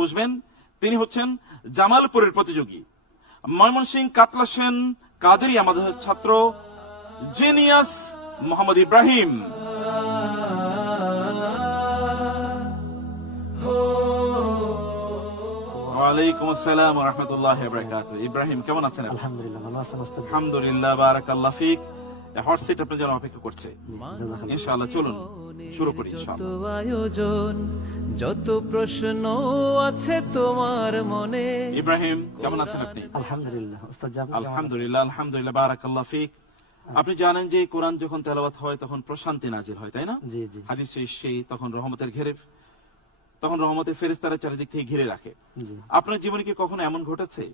বসবেন তিনি হচ্ছেন জামালপুরের প্রতিযোগী ময়মনসিংহ কাতলা সেন কাদেরী আমাদের ছাত্র জিনিয়াস মোহাম্মদ ইব্রাহিম। ওয়ালাইকুম আসসালাম ওয়া রাহমাতুল্লাহি ওয়া বারাকাতুহু। ইব্রাহিম কেমন আছেন? আলহামদুলিল্লাহ ভালো আছেন ওস্তাদ? আলহামদুলিল্লাহ, বারাকাল্লাহ ফিক। হট সিট আপনার জন্য অপেক্ষা করছে ইনশাআল্লাহ। চলুন শুরু করি ইনশাআল্লাহ। আয়োজন যত প্রশ্ন আছে তোমার মনে। ইব্রাহিম কেমন আছেন আপনি? আলহামদুলিল্লাহ ওস্তাদ। আলহামদুলিল্লাহ, আলহামদুলিল্লাহ, বারাকাল্লাহ ফিক। আপনি জানেন যে কোরআন যখন তেলাওয়াত হয় তখন প্রশান্তি নাজিল হয়, তাই না? জি জি হাদিসে সেই তখন রহমতের ফেরেশতারা চারিদিক থেকে ঘিরে রাখে। জি। আপনার জীবনে কি কখনো এমন ঘটেছে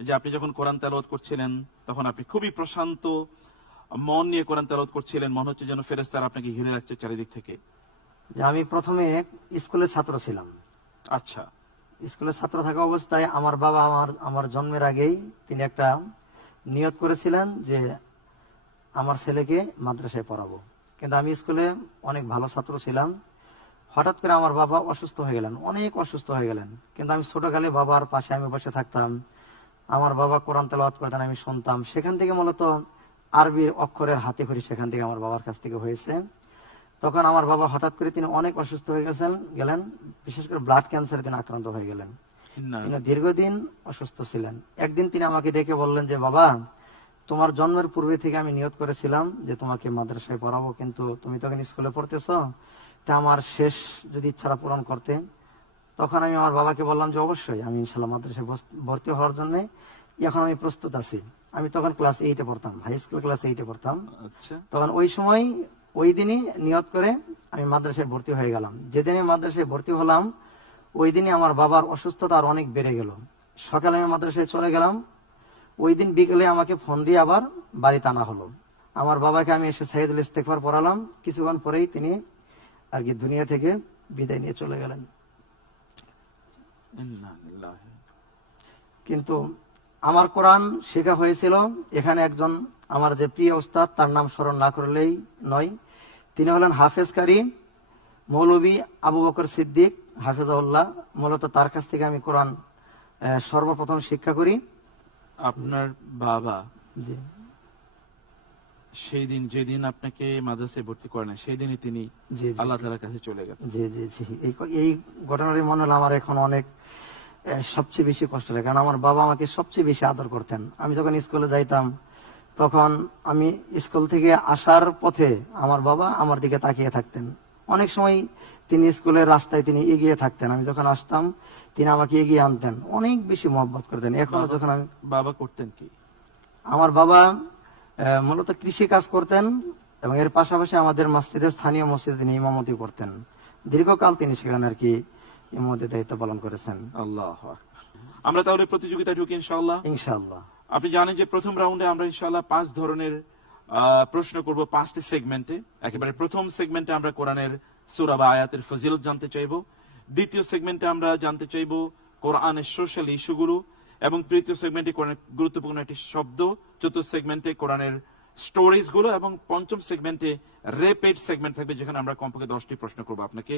যে আপনি যখন কোরআন তেলাওয়াত করছিলেন তখন আপনি খুবই প্রশান্ত মন নিয়ে কোরআন তেলাওয়াত করছিলেন, মনে হচ্ছে যেন ফেরেশতারা আপনাকে ঘিরে রাখছে চারিদিক থেকে? যে আমি প্রথমে স্কুলের ছাত্র ছিলাম। আচ্ছা। স্কুলের ছাত্র থাকা অবস্থায় আমার বাবা আমার জন্মের আগেই তিনি একটা নিয়ত করেছিলেন যে আমার ছেলেকে মাদ্রাসায় পড়াবো। কিন্তু আমি স্কুলে অনেক ভালো ছাত্র ছিলাম। হঠাৎ করে আমার বাবা অসুস্থ হয়ে গেলেন, অনেক অসুস্থ হয়ে গেলেন। কিন্তু আমি ছোটকালে বাবার পাশে আমি বসে থাকতাম, আমার বাবা কোরআন তেলাওয়াত করতেন, আমি শুনতাম। সেখান থেকে মূলত আরবি অক্ষরের হাতে খড়ি সেখান থেকে আমার বাবার কাছ থেকে হয়েছে। তখন আমার বাবা হঠাৎ করে তিনি অনেক অসুস্থ হয়ে গেলেন, বিশেষ করে ব্লাড ক্যান্সারে তিনি আক্রান্ত হয়ে গেলেন। তিনি দীর্ঘদিন অসুস্থ ছিলেন। একদিন তিনি আমাকে ডেকে বললেন যে বাবা, তোমার জন্মের পূর্বে থেকে আমি নিয়ত করেছিলাম যে তোমাকে মাদ্রাসায় পড়াবো, কিন্তু তুমি তখন স্কুলে পড়তেছ, তা আমার শেষ যদি ইচ্ছাটা পূরণ করতে। তখন আমি আমার বাবাকে বললাম যে অবশ্যই আমি ইনশাল্লাহ মাদ্রাসায় ভর্তি হওয়ার জন্য এখন আমি প্রস্তুত আছি। আমি তখন ক্লাস 8-এ পড়তাম, হাই স্কুল ক্লাস 8-এ পড়তাম। তখন ওই সময় ওই দিনই নিয়ত করে আমি মাদ্রাসায় ভর্তি হয়ে গেলাম। যেদিনে মাদ্রাসায় ভর্তি হলাম ওই দিনই আমার বাবার অসুস্থতা আর অনেক বেড়ে গেল। সকালে আমি মাদ্রাসায় চলে গেলাম, ওই দিন বিকেলে আমাকে ফোন দিয়ে আবার বাড়িতে আনা হলো। আমার বাবাকে আমি এসে সাইয়্যিদুল ইস্তেগফার পড়ালাম। কিছুক্ষণ পরেই তিনি আর কি দুনিয়া থেকে বিদায় নিয়ে চলে গেলেন। কিন্তু আমার কোরআন শেখা হয়েছিল এখানে একজন আমার যে প্রিয় ওস্তাদ, তার নাম স্মরণ না করলেই নয়। তিনি হলেন হাফেজ কারি মৌলভী আবু বকর সিদ্দিক হাফেজাউল্লাহ। মূলত তার কাছ থেকে আমি কোরআন সর্বপ্রথম শিক্ষা করি। আপনার বাবা জি সেই দিন যেদিন আপনাকে মাদ্রাসায় ভর্তি করেন সেই দিনই তিনি আল্লাহ তাআলার কাছে চলে গেছেন। জি জি জি। এই ঘটনাটি মনে হলো আমার এখন অনেক সবচেয়ে বেশি কষ্ট লাগে, কারণ আমার বাবা আমাকে সবচেয়ে বেশি আদর করতেন। আমি যখন স্কুলে যাইতাম তখন আমি স্কুল থেকে আসার পথে আমার বাবা আমার দিকে তাকিয়ে থাকতেন। অনেক সময় তিনি স্কুলের রাস্তায় তিনি এগিয়ে থাকতেন, আমি যখন আসতাম তিনি আমাকে এগিয়ে আনতেন, অনেক বেশি মহব্বত করতেন। এখনো যখন আমি বাবা করতেন কি? আমার বাবা মূলত কৃষি কাজ করতেন এবং এর পাশাপাশি আমাদের মসজিদে স্থানীয় মসজিদে তিনি ইমামতি করতেন। দীর্ঘকাল তিনি সেখানে আর কি ইমামতির দায়িত্ব পালন করেছেন। আল্লাহু আকবার। আমরা তাহলে প্রতিযোগিতা ঢুকি ইনশাআল্লাহ। ইনশাআল্লাহ। আপনি জানেন যে প্রথম রাউন্ডে আমরা ইনশাআল্লাহ 5 ধরনের প্রশ্ন করব 5টি সেগমেন্টে। একেবারে প্রথম সেগমেন্টে আমরা কোরআনের সূরা বা আয়াতের ফজিলত জানতে চাইবো। দ্বিতীয় সেগমেন্টে আমরা জানতে চাইবো কোরআনের সোশ্যাল ইস্যুগুলো, এবং তৃতীয় সেগমেন্টে কোরআনের গুরুত্বপূর্ণ একটি শব্দ, চতুর্থ সেগমেন্টে কোরআনের স্টোরিজ গুলো, এবং পঞ্চম সেগমেন্টে রেপিড সেগমেন্ট থাকবে যেখানে আমরা কমপক্ষে 10টি প্রশ্ন করব আপনাকে।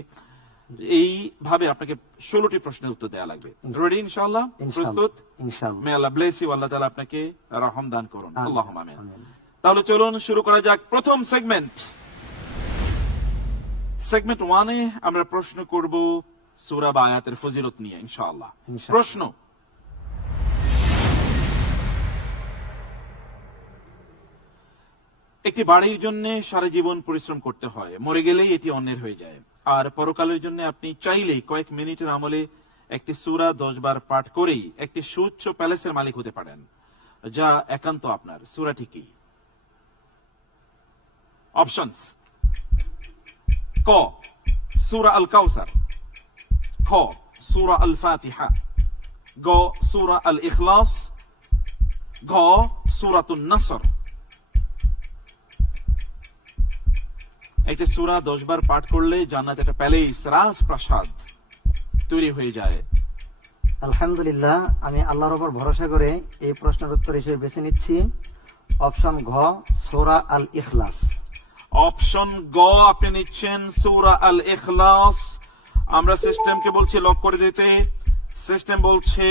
এইভাবে আপনাকে 16টি প্রশ্নের উত্তর দেওয়া লাগবে। রেডি ইনশাআল্লাহ? প্রস্তুত? ইনশাআল্লাহ। মে আল্লাহ ব্লেস ইউ, আল্লাহ তাআলা আপনাকে রহম দান করুন। আল্লাহুম্মা আমিন। তাহলে চলুন শুরু করা যাক প্রথম সেগমেন্ট। সেগমেন্ট 1-এ আমরা প্রশ্ন করব সূরা বা আয়াতের ফজিলত নিয়ে ইনশাআল্লাহ। প্রশ্ন: একটি বাড়ির জন্য সারা জীবন পরিশ্রম করতে হয়, মরে গেলেই এটি অন্যের হয়ে যায়। আর পরকালের জন্য আপনি চাইলেই কয়েক মিনিটের আমলে একটি সূরা 10 বার পাঠ করেই একটি সুউচ্চ প্যালেসের মালিক হতে পারেন, যা একান্ত আপনার। সূরাটি কি? অপশনস: ক সূরা আল কাউসার, খ সূরা আল ফাতিহা, গ সূরা আল ইখলাস, ঘ সূরাতুন নাসর। একটা সূরা 10 বার পাঠ করলে জান্নাতে একটা প্যালেস, রাজপ্রাসাদ তৈরি হয়ে যায়। আলহামদুলিল্লাহ, আমি আল্লাহর উপর ভরসা করে এই প্রশ্নের উত্তর হিসেবে বেছে নিচ্ছি অপশন ঘ সূরা আল ইখলাস। অপশন গ আপনি নিচ্ছেন সূরা আল ইখলাস। আমরা সিস্টেমকে বলছি লক করে দিতে। সিস্টেম বলছে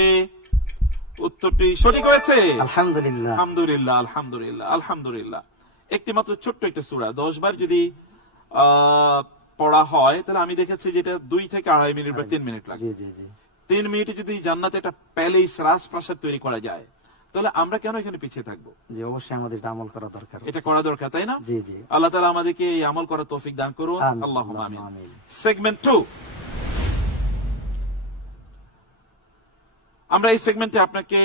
উত্তরটি সঠিক হয়েছে। আলহামদুলিল্লাহ। আলহামদুলিল্লাহ, আলহামদুলিল্লাহ, আলহামদুলিল্লাহ। একটি মাত্র ছোট্ট একটা সূরা 10 বার যদি পড়া হয় তাহলে আমি দেখেছি যেটা 2 থেকে 2.5 মিনিট বা 3 মিনিট লাগে। জি জি জি 3 মিনিটে যদি জান্নাতে একটা প্যালেস রাজপ্রাসাদ তৈরি করা যায় তাহলে আমরা কেন এখানে পিছিয়ে থাকবো? জি, অবশ্যই আমাদের এটা আমল করা দরকার। এটা করা দরকার, তাই না? জি জি আল্লাহ তাআলা আমাদেরকে এই আমল করার তৌফিক দান করুন। আমিন, আল্লাহুম্মা আল্লাহুম্মা আমিন। আমিন। সেগমেন্ট 2, আমরা এই সেগমেন্টে আপনাকে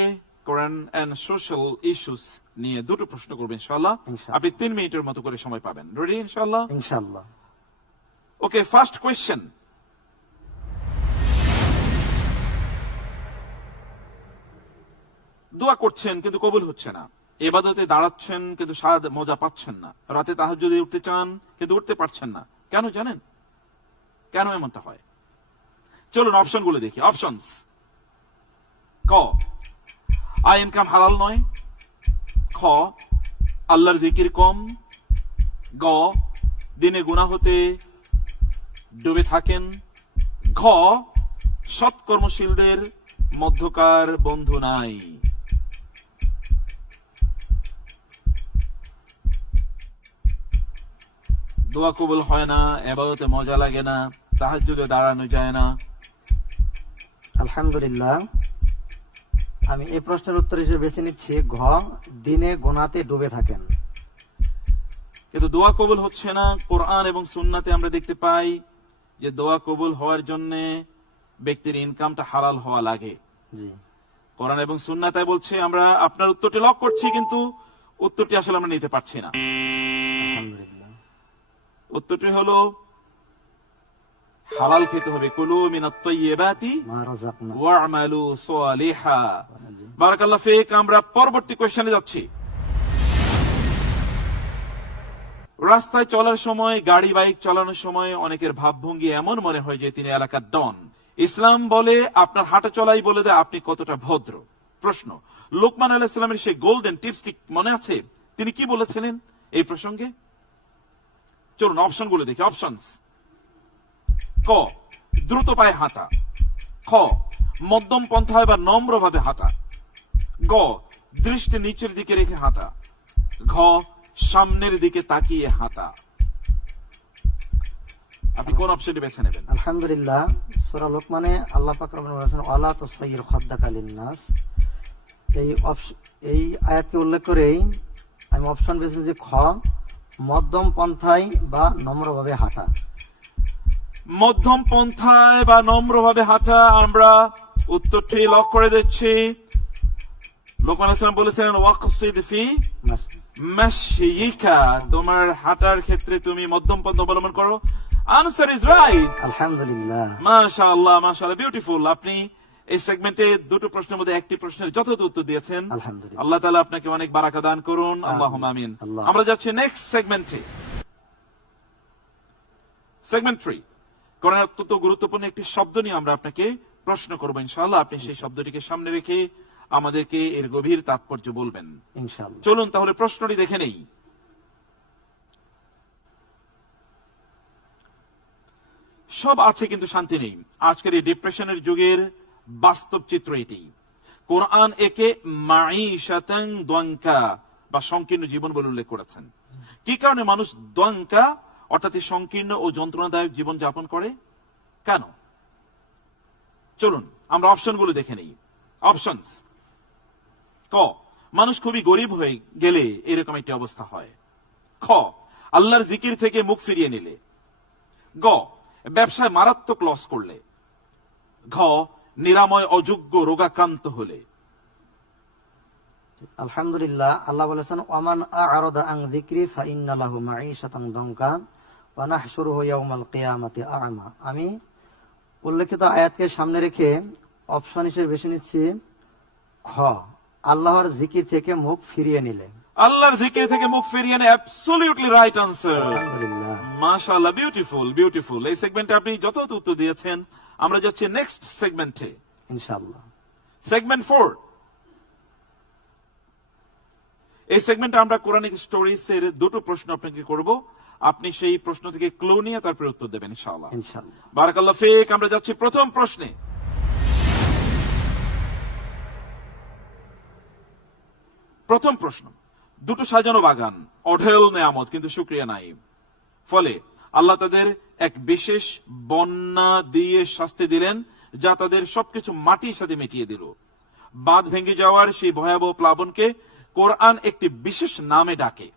কোরআন এন্ড সোশ্যাল ইস্যুস নিয়ে দুটো প্রশ্ন করবেন ইনশাআল্লাহ। ইনশাআল্লাহ। আপনি 3 মিনিটের মতো করে সময় পাবেন। রেডি ইনশাআল্লাহ? ইনশাআল্লাহ। ওকে, ফার্স্ট কোয়েশ্চেন। দোয়া করছেন কিন্তু কবুল হচ্ছে না, ইবাদতে দাঁড়াচ্ছেন কিন্তু স্বাদ মজা পাচ্ছেন না, রাতে তাহাজ্জুদে উঠতে চান কিন্তু উঠতে পারছেন না, কেন জানেন? কেন এমনটা হয়? চলুন অপশনগুলো দেখি। অপশনস: ক, আয় ইনকাম হালাল নয়। খ, আল্লাহর জিকির কম। গ, দিনে গুনাহ হতে ডুবে থাকেন। ঘ, সৎকর্মশীলদের মধ্যকার বন্ধু নাই। দোয়া কবুল হয় না, ইবাদতে মজা লাগে না, তাহাজ্জুদে দাঁড়ানো যায় না। আলহামদুলিল্লাহ, আমি এই প্রশ্নের উত্তর হিসেবে বেছে নিচ্ছি ঘ, দিনে গোনাতে ডুবে থাকেন। কিন্তু দোয়া কবুল হচ্ছে না। কোরআন এবং সুন্নাতে আমরা দেখতে পাই যে দোয়া কবুল হওয়ার জন্য ব্যক্তির ইনকামটা হালাল হওয়া লাগে। জি কোরআন এবং সুন্নাতে বলছে। আমরা আপনার উত্তরটি লক করছি কিন্তু উত্তরটি আসলে আমরা নিতে পারছি না। আলহামদুলিল্লাহ। উত্তরটি হলো হালাল খেতে হবে। কুলু মিনাত তাইয়্যিবাতি মা রাযাকনা। ওয়া'মালু সালিহা। জি। বারাকাল্লাহু ফিক। আমরা পরবর্তী কোশ্চেনে যাচ্ছি। রাস্তায় চলার সময়, গাড়ি বাইক চালানোর সময় অনেকের ভাবভঙ্গি এমন মনে হয় যে তিনি এলাকার ডন। ইসলাম বলে আপনার হাঁটা চলাই বলে দেয় আপনি কতটা ভদ্র। প্রশ্ন: লোকমান আলাইহিস সালামের সেই গোল্ডেন টিপসটি মনে আছে? তিনি কি বলেছিলেন এই প্রসঙ্গে? চলুন অপশনগুলো দেখি। অপশনস: ক, দ্রুত পায়ে হাঁটা। খ, মধ্যম পন্থায় বা নম্রভাবে হাঁটা। গ, দৃষ্টি নিচের দিকে রেখে হাঁটা। ঘ, সামনের দিকে তাকিয়ে হাঁটা। আপনি কোন অপশনটি বেছে নেবেন? আলহামদুলিল্লাহ, সূরা লোকমানে আল্লাহ পাক রব্বুল আলামিন বলেছেন ওয়ালা তুসাইয়ির খাদ্দাকা লিন-নাস। এই আয়াতকে উল্লেখ করেই আমি অপশন বেছে নিয়েছি খ, মধ্যম পন্থায় বা নম্রভাবে হাঁটা। মধ্যম পন্থায় বা নম্রভাবে হাঁটা। আমরা উত্তরটি লক করে দিচ্ছি। লোকমান আলাইহিস সালাম বলেছেন ওয়াকসিদ ফি মাশয়িকা, তোমার হাঁটার ক্ষেত্রে তুমি মধ্যম পন্থা অবলম্বন করো। Answer is right. আলহামদুলিল্লাহ। মাশাআল্লাহ, মাশাআল্লাহ, বিউটিফুল। আপনি এই সেগমেন্টে দুটো প্রশ্নের মধ্যে একটি প্রশ্নের যথাযথ উত্তর দিয়েছেন। আলহামদুলিল্লাহ। আল্লাহ তাআলা আপনাকে অনেক বারাকা দান করুন। আল্লাহুম্মা আমিন। আল্লাহ। আমরা যাচ্ছি নেক্সট সেগমেন্টে। সেগমেন্ট 3, কোরআনের অত্যন্ত গুরুত্বপূর্ণ একটি শব্দ নিয়ে আমরা আপনাকে প্রশ্ন করব ইনশাআল্লাহ। আপনি সেই শব্দটিকে সামনে রেখে আমাদেরকে এর গভীর তাৎপর্য বলবেন ইনশাআল্লাহ। চলুন তাহলে প্রশ্নটি দেখে নেই। সব আছে কিন্তু শান্তি নেই। আজকের এই ডিপ্রেশনের যুগের বাস্তব চিত্র এটি। কোরআন একে মাঈশাতান দাঙ্কা বা সংকীর্ণ জীবন বলে উল্লেখ করেছেন। কি কারণে মানুষ দাঙ্কা অর্থাৎ সংকীর্ণ ও যন্ত্রণাদায়ক জীবন যাপন করে? কেন? চলুন আমরা অপশনগুলো দেখে নেই। অপশনস: ক, মানুষ খুবই গরিব হয়ে গেলে এরকম একটি অবস্থা হয়। খ, আল্লাহর জিকির থেকে মুখ ফিরিয়ে নিলে। গ, ব্যবসায় মারাত্মক লস করলে। ঘ, নিরাময় অযোগ্য রোগাক্রান্ত হলে। আলহামদুলিল্লাহ, আল্লাহ বলেছেন ওয়ামান আ'রাদা আন যিকরি ফাইন্না লাহু মাঈশাতান দাঙ্কা ওয়া নাহশুরুহু ইয়াওমাল কিয়ামাতি আ'মা। আমি উল্লেখিত আয়াতকে সামনে রেখে অপশন হিসেবে বেছে নিচ্ছি খ, আল্লাহর জিকির থেকে মুখ ফিরিয়ে নিলে। আল্লাহর জিকির থেকে মুখ ফিরিয়ে নেয়। Absolutely right answer. আলহামদুলিল্লাহ। মাশাআল্লাহ, বিউটিফুল, বিউটিফুল। এই সেগমেন্টে আপনি যথাযথ উত্তর দিয়েছেন। আমরা যাচ্ছি নেক্সট সেগমেন্টে। ইনশাআল্লাহ। সেগমেন্ট 4। এই সেগমেন্টে আমরা কোরআনিক স্টোরিজ এর দুটো প্রশ্ন আপনাকে করব। আপনি সেই প্রশ্ন থেকে ক্লু নিয়ে তারপরে উত্তর দেবেন ইনশাআল্লাহ। ইনশাআল্লাহ। বারাকাল্লাহু ফিক। আমরা যাচ্ছি প্রথম প্রশ্নে। প্রথম প্রশ্ন, দুটো সাজানো বাগান, অঢেল নেয়ামত, কিন্তু শুকরিয়া নাই। ফলে আল্লাহ তাদের এক বিশেষ বন্যা দিয়ে শাস্তি দিলেন, যা তাদের সবকিছু মাটির সাথে মিটিয়ে দিল। বাঁধ ভেঙে যাওয়ার সেই ভয়াবহ প্লাবনকে কোরআন একটি বিশেষ নামে ডাকে।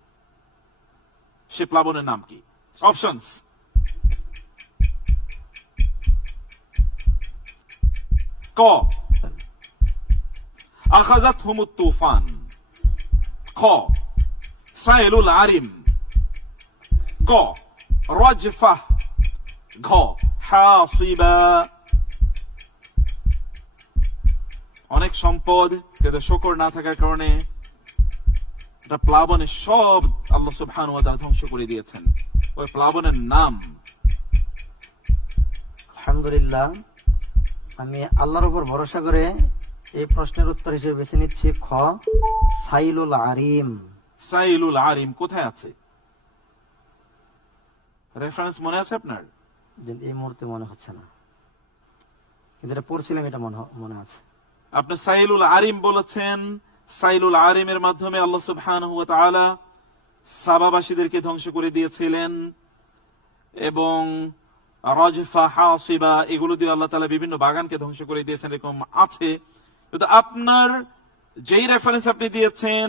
সে প্লাবনের নাম কি? অপশনস: ক, আখাযাতহুমুত তুফান, খ, সাইলুল আরিম, গ, রাজফাহ, ঘ, হাসিবা। অনেক সম্পদ, কিন্তু শুকর না থাকার কারণে এটা প্লাবনের সব আল্লাহ সুবহানাহু ওয়া তাআলা ধ্বংস করে দিয়েছেন। ওই প্লাবনের নাম? আলহামদুলিল্লাহ, আমি আল্লাহর উপর ভরসা করে এই প্রশ্নের উত্তর হিসেবে বেছে নিচ্ছি খ, সাইলুল আরিম। সাইলুল আরিম কোথায় আছে? রেফারেন্স মনে আছে আপনার? যে এই মুহূর্তে মনে হচ্ছে না, কিন্তু এটা পড়ছিলাম, এটা মনে আছে। আপনি সাইলুল আরিম বলেছেন। সাইলুল আরিমের মাধ্যমে আল্লাহ সুবহানাহু ওয়া তাআলা সাবাবাসীদেরকে ধ্বংস করে দিয়েছিলেন, এবং রাজফা, হাসিবা এগুলো দিয়ে আল্লাহ তাআলা বিভিন্ন বাগানকে ধ্বংস করে দিয়েছেন, এরকম আছে। কিন্তু আপনার যেই রেফারেন্স আপনি দিয়েছেন,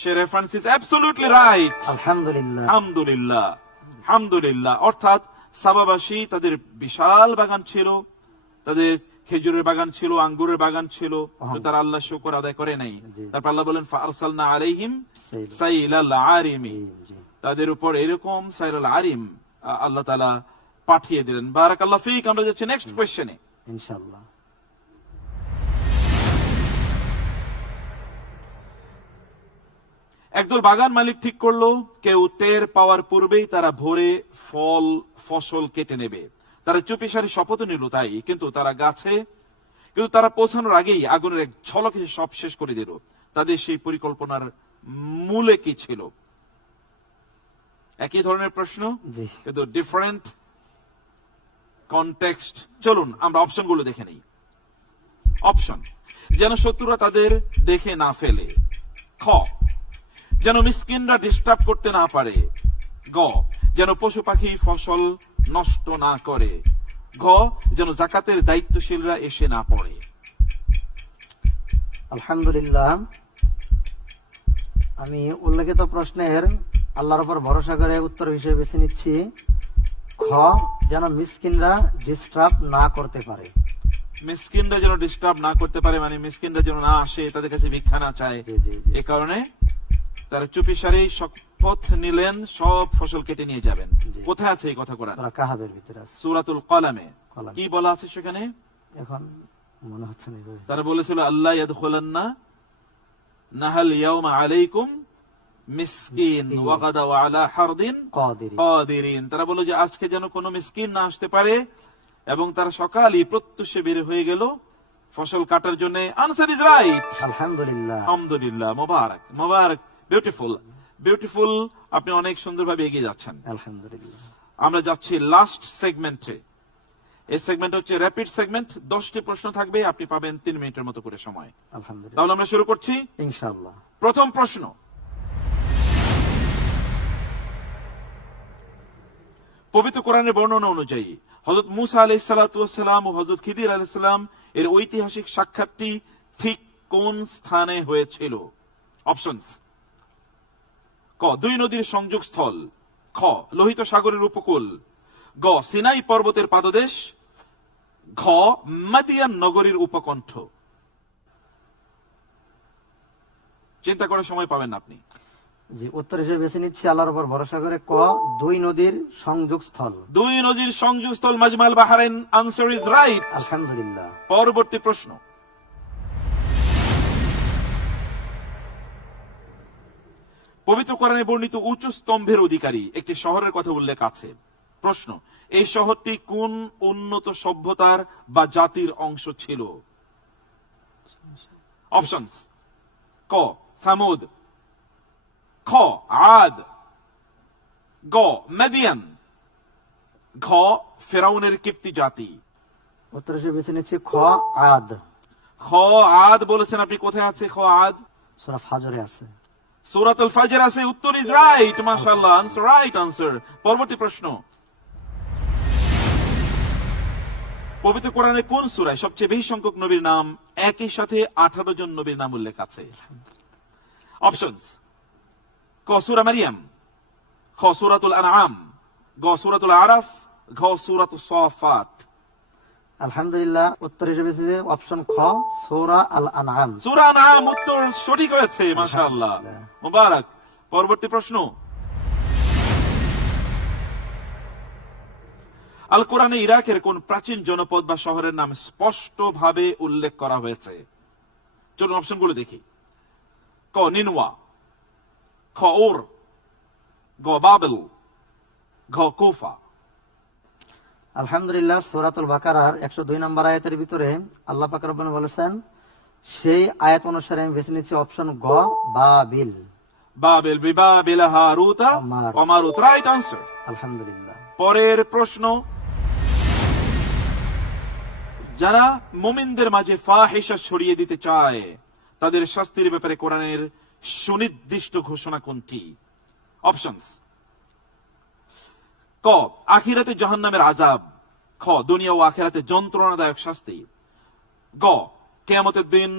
সে রেফারেন্স ইজ অ্যাবসলিউটলি রাইট। আলহামদুলিল্লাহ, আলহামদুলিল্লাহ, আলহামদুলিল্লাহ। অর্থাৎ সাবাবাসী, তাদের বিশাল বাগান ছিল, তাদের খেজুরের বাগান ছিল, আঙ্গুরের বাগান ছিল, তারা আল্লাহ শুকর আদায় করে নাই। তারপর আল্লাহ বলেন ফারসালনা আলাইহিম সাইলাল আরিম, তাদের উপর এরকম সাইলাল আরিম আল্লাহ তাআলা পাঠিয়ে দিলেন। বারাকাল্লাহু ফিক। আমরা যাচ্ছি নেক্সট কোশ্চেনে ইনশাআল্লাহ। একদল বাগান মালিক ঠিক করলো, কেউ টের পাওয়ার পূর্বেই তারা ভোরে ফসল কেটে নেবে। তারা চুপিসারি শপথ নিল তাই, কিন্তু তারা পৌঁছানোর আগেই আগুনের এক ঝলকে সব শেষ করে দিল। তাদের সেই পরিকল্পনার মূলে কি ছিল? একই ধরনের প্রশ্ন, কিন্তু ডিফারেন্ট কনটেক্সট। চলুন আমরা অপশনগুলো দেখে নিই। অপশন: যেন শত্রুরা তাদের দেখে না ফেলে। খ, যেন মিসকিনরা ডিস্টার্ব করতে না পারে। গ, যেন পশু পাখি ফসল নষ্ট না করে। ঘ, যেন যাকাতের দায়িত্বশীলরা এসে না পড়ে। আলহামদুলিল্লাহ, আমি উল্লেখিত প্রশ্নের আল্লাহর উপর ভরসা করে উত্তর হিসেবে বেছে নিচ্ছি খ, যেন মিসকিনরা ডিস্টার্ব না করতে পারে। মিসকিনরা যেন ডিস্টার্ব না করতে পারে, মানে মিসকিনরা যেন না আসে, তাদের কাছে ভিক্ষা না চায়। এ কারণে তারা চুপিসারি শপথ নিলেন, সব ফসল কেটে নিয়ে যাবেন। কোথায় আছে এই কথা? কোরআন সূরা কাহাবের ভিতরে আছে, সূরাতুল কলামে। কি বলা আছে সেখানে? এখন মনে হচ্ছে না। তারা বলেছিল আল্লাহ ইয়াদখুলান্না নাহাল ইয়াউমা আলাইকুম মিসকিন ওয়া গাদা আলা হারদিন কাদিরিন। তারা বলে যে আজকে যেন কোনো মিসকিন না আসতে পারে, এবং তারা সকালই প্রত্যুষে বের হয়ে গেল ফসল কাটার জন্য। Answer is right. আলহামদুলিল্লাহ, আলহামদুলিল্লাহ, মোবারক মোবারক, বিউটিফুল বিউটিফুল। আপনি অনেক সুন্দরভাবে এগিয়ে যাচ্ছেন। আলহামদুলিল্লাহ। আমরা যাচ্ছি লাস্ট সেগমেন্টে। এই সেগমেন্ট হচ্ছে র্যাপিড সেগমেন্ট। 10টি প্রশ্ন থাকবে, আপনি পাবেন 3 মিনিটের মতো করে সময়। আলহামদুলিল্লাহ, তাহলে আমরা শুরু করছি ইনশাআল্লাহ। প্রথম প্রশ্ন: পবিত্র কোরআনের বর্ণনা অনুযায়ী হযরত মুসা আলাইহিস সালাতু ওয়াস সালাম ও হযরত খিদির আলাইহিস সালাম এর ঐতিহাসিক সাক্ষাৎটি ঠিক কোন স্থানে হয়েছিল? অপশনস: ক, 2 নদীর সংযোগস্থল। খ, লোহিত সাগরের উপকূল। গ, সিনাই পর্বতের পাদদেশ। ঘ, মাদিয়ান নগরীর উপকণ্ঠ। চিন্তা করে সময় পাবেন না আপনি। জি, উত্তর হিসেবে বেছে নিচ্ছি আল্লাহর উপর ভরসা করে ক, 2 নদীর সংযোগস্থল। 2 নদীর সংযোগস্থল মাজমাল বাহরাইন। Answer is right. আলহামদুলিল্লাহ। পরবর্তী প্রশ্ন: পবিত্র কোরআনে বর্ণিত উঁচু স্তম্ভের অধিকারী একটি শহরের কথা উল্লেখ আছে। প্রশ্ন: এই শহরটি কোন উন্নত সভ্যতার বা জাতির অংশ ছিল? অপশনস: ক, সামুদ। খ, আদ। গ, মাদিয়ান। ঘ, ফেরাউনের কিপ্তি জাতি। উত্তর হিসেবে বেছে নিচ্ছি খ, আদ। খ, আদ বলেছেন আপনি। কোথায় আছে খ, আদ? সূরা ফাজরে আছে। সূরাতুল ফাজর আছে, উত্তর ইজ রাইট, মাশাআল্লাহ, আনসার রাইট আনসার। পরবর্তী প্রশ্ন, পবিত্র কোরআনে কোন সূরায় সবচেয়ে বেশি সংখ্যক নবীর নাম একই সাথে 18 জন নবীর নাম উল্লেখ আছে? অপশনস: ক সূরা মারিয়াম, খ সূরাতুল আনআম, গ সূরাতুল আরাফ, ঘ সূরাতুস সাফাত। আলহামদুলিল্লাহ, উত্তর হিসেবে এসেছে অপশন খ, সূরা আল আনআম। সূরা আনআম উত্তর সঠিক হয়েছে, মাশাআল্লাহ, মুবারক। পরবর্তী প্রশ্ন, আল কোরআনে ইরাকের কোন প্রাচীন জনপদ বা শহরের নাম স্পষ্টভাবে উল্লেখ করা হয়েছে? চলুন অপশনগুলো দেখি। ক নিনওয়া, খ ওর, গ বাবেল, ঘ কুফা। আলহামদুলিল্লাহ, সূরাতুল বাকারার 102 নম্বর আয়াতের ভিতরে আল্লাহ পাক রব্বুল বলেছেন, সেই আয়াত অনুসারে আমি বেছে নিচ্ছি অপশন গ, বাবিল। বাবেল, বিবাবিল হারুতা ওয়া মারুত, রাইট আনসার। আলহামদুলিল্লাহ। পরের প্রশ্ন, যারা মুমিনদের মাঝে ফাহিশা ছড়িয়ে দিতে চায় তাদের শাস্তির ব্যাপারে কোরআনের সুনির্দিষ্ট ঘোষণা কোনটি? অপশনস: ক আখিরাতে জাহান্নামের আযাব, খ দুনিয়া ও আখিরাতে যন্ত্রণাদায়ক শাস্তি, গ কিয়ামতের দিন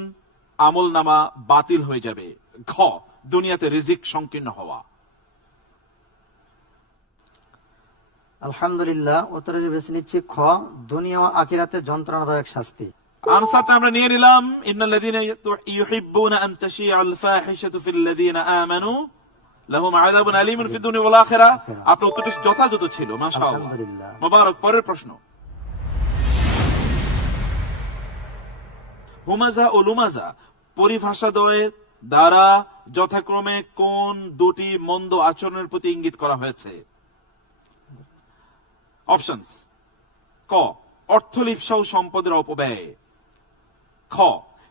আমলনামা বাতিল হয়ে যাবে, ঘ দুনিয়াতে রিজিক সংকীর্ণ হওয়া। আলহামদুলিল্লাহ, উত্তর হিসেবে বেছে নিচ্ছি খ, দুনিয়া ও আখিরাতে যন্ত্রণাদায়ক শাস্তি। আনসারটা আমরা নিয়ে নিলাম, ইন্নাল্লাযীনা ইউহিব্বুনা আন তাশিআল ফাহিশাতু ফিল্লাযীনা আমানু লাহুম আযাবুন আলীমুন ফিদ দুনিয়া ওয়াল আখিরাহ। আপনার উত্তরটি যথাযথ ছিল, মাশাআল্লাহ, আলহামদুলিল্লাহ, মুবারক। পরের প্রশ্ন, হুমাযা ও লুমাযা পরিভাষাদ্বয় দ্বারা যথাক্রমে কোন দুটি মন্দ আচরণের প্রতি ইঙ্গিত করা হয়েছে? অপশনস: ক অর্থলিপ্সা ও সম্পদের অপব্যয়, খ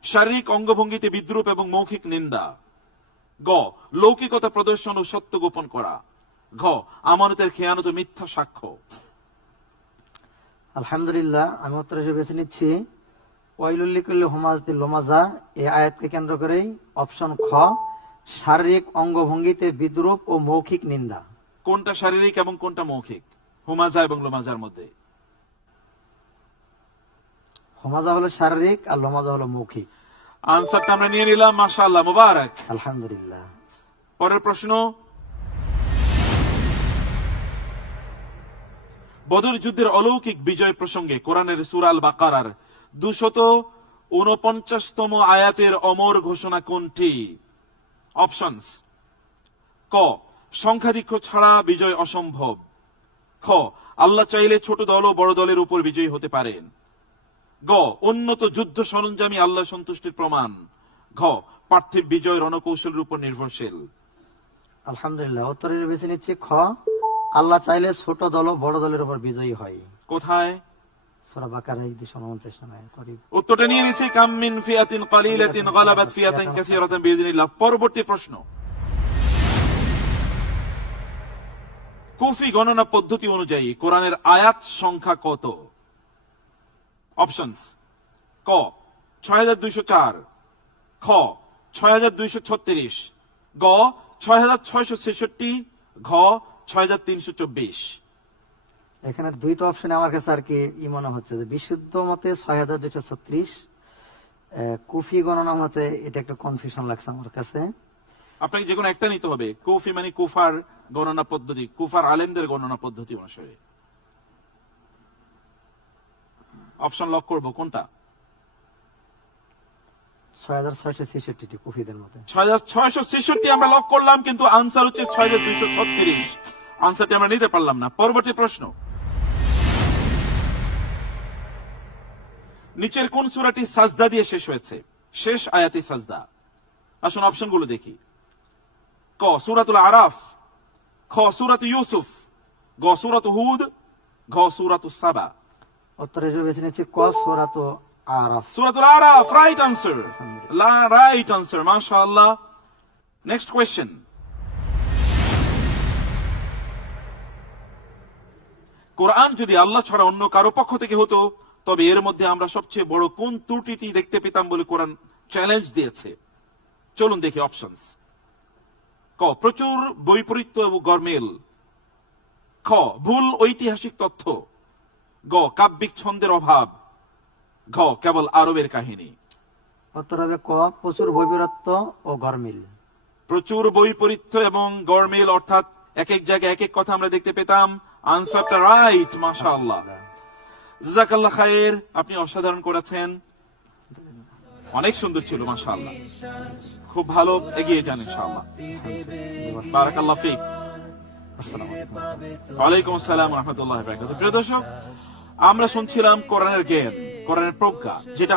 শারীরিক অঙ্গভঙ্গিতে বিদ্রুপ এবং মৌখিক নিন্দা, গ লৌকিকতা প্রদর্শন ও সত্য গোপন করা, ঘ আমানতের খেয়ানত ও মিথ্যা সাক্ষ্য। আলহামদুলিল্লাহ, আমি উত্তর হিসেবে বেছে নিচ্ছি ওয়াইলুল লিকুল্লি হুমাযাতিল লুমাযা। এই আয়াতকে কেন্দ্র করেই অপশন খ, শারীরিক অঙ্গভঙ্গিতে বিদ্রুপ ও মৌখিক নিন্দা। কোনটা শারীরিক এবং কোনটা মৌখিক হুমাযা এবং লুমাযার মধ্যে? হুমাযা হলো শারীরিক আর লুমাযা হলো মৌখিক। আনসারটা আমরা নিয়ে নিলাম, মাশাআল্লাহ, মুবারক। আলহামদুলিল্লাহ। পরের প্রশ্ন, বদর যুদ্ধের অলৌকিক বিজয় প্রসঙ্গে কোরআনের সূরা আল বাকারার 249তম আয়াতের অমর ঘোষণা কোনটি? অপশনস: ক সংখ্যাধিক্য ছাড়া বিজয় অসম্ভব, খ আল্লাহ চাইলে ছোট দল ও বড় দলের উপর বিজয়ী হতে পারেন, গ উন্নত যুদ্ধ সরঞ্জামই আল্লাহ সন্তুষ্টির প্রমাণ, ঘ পার্থিব বিজয় রণকৌশলের উপর নির্ভরশীল। আলহামদুলিল্লাহ, উত্তর হিসেবে বেছে নিচ্ছি খ, আল্লাহ চাইলে ছোট দল ও বড় দলের উপর বিজয়ী হয়। কোথায়? সূরা বাকারা 249 নম্বর করিব। উত্তরটা নিয়ে নিচ্ছি, কাম মিন ফিয়াতিন কালিলাতিন গালাবাত ফিয়াতান কাসীরাতান বিইذنিল্লাহ। পরবর্তী প্রশ্ন, কুফি গণনা পদ্ধতি অনুযায়ী কোরআনের আয়াত সংখ্যা কত? অপশনস: ক ৬২০৪, খ ৬২৩৬, গ ৬৬৬৬, ঘ ৬৩২৪। এখানে দুইটা অপশন আমার কাছে আর কি মনে হচ্ছে যে বিশুদ্ধ মতে ৬২৩৬, কুফি গণনা মতে এটা একটা কনফিউশন লাগছে আমার কাছে। আপনাকে যে কোনো একটা নিতে হবে। কুফি মানে কুফার গণনা পদ্ধতি, কুফার আলেমদের গণনা পদ্ধতি অনুসারে। অপশন লক করব, কোনটা? ৬৬৬৬ কুফিদের মতে। ৬৬৬৬ আমরা লক করলাম, কিন্তু আনসার হচ্ছে ৬২৩৬। আনসারটি আমরা নিতে পারলাম না। পরবর্তী প্রশ্ন, নিচের কোন সূরাটি সাজদা দিয়ে শেষ হয়েছে? শেষ আয়াতে সাজদা। আসুন অপশনগুলো দেখি। ক সূরাতুল আরাফ, খ সূরাতু ইউসুফ, গ সূরাতু হুদ, ঘ সূরাতু সাবা। উত্তর হিসেবে বেছে নিচ্ছি ক, সূরাতু আরাফ। সূরাতুল Araf, right answer, right answer, মাশাআল্লাহ। নেক্সট কোয়েশ্চেন, কোরআন যদি আল্লাহ ছাড়া অন্য কারো পক্ষ থেকে হতো তবে এর মধ্যে আমরা সবচেয়ে বড় কোন ত্রুটিটি দেখতে পেতাম বলে কোরআন চ্যালেঞ্জ দিয়েছে? চলুন দেখি অপশনস। ক প্রচুর বৈপরীত্য এবং গরমিল, খ ভুল ঐতিহাসিক তথ্য, গ কাব্যিক ছন্দের অভাব, ঘ কেবল আরবের কাহিনী। উত্তর হবে ক প্রচুর বৈপরীত্য ও গরমিল। প্রচুর বৈপরীত্য এবং গরমিল, অর্থাৎ এক এক জায়গায় এক এক কথা আমরা দেখতে পেতাম। আনসারটা রাইট, মাশাআল্লাহ, জাযাকাল্লাহ খায়ের, আপনি অসাধারণ করেছেন, অনেক সুন্দর ছিল, মাশাআল্লাহ, খুব ভালো, এগিয়ে যান ইনশাআল্লাহ। বারাকাল্লাহ ফিক। আসসালামু আলাইকুম। ওয়ালাইকুম আসসালাম ওয়া রাহমাতুল্লাহি ওয়া বারাকাতুহু। প্রিয় দর্শক, আমরা শুনছিলাম কোরআনের জ্ঞান, কোরআনের প্রজ্ঞা, যেটা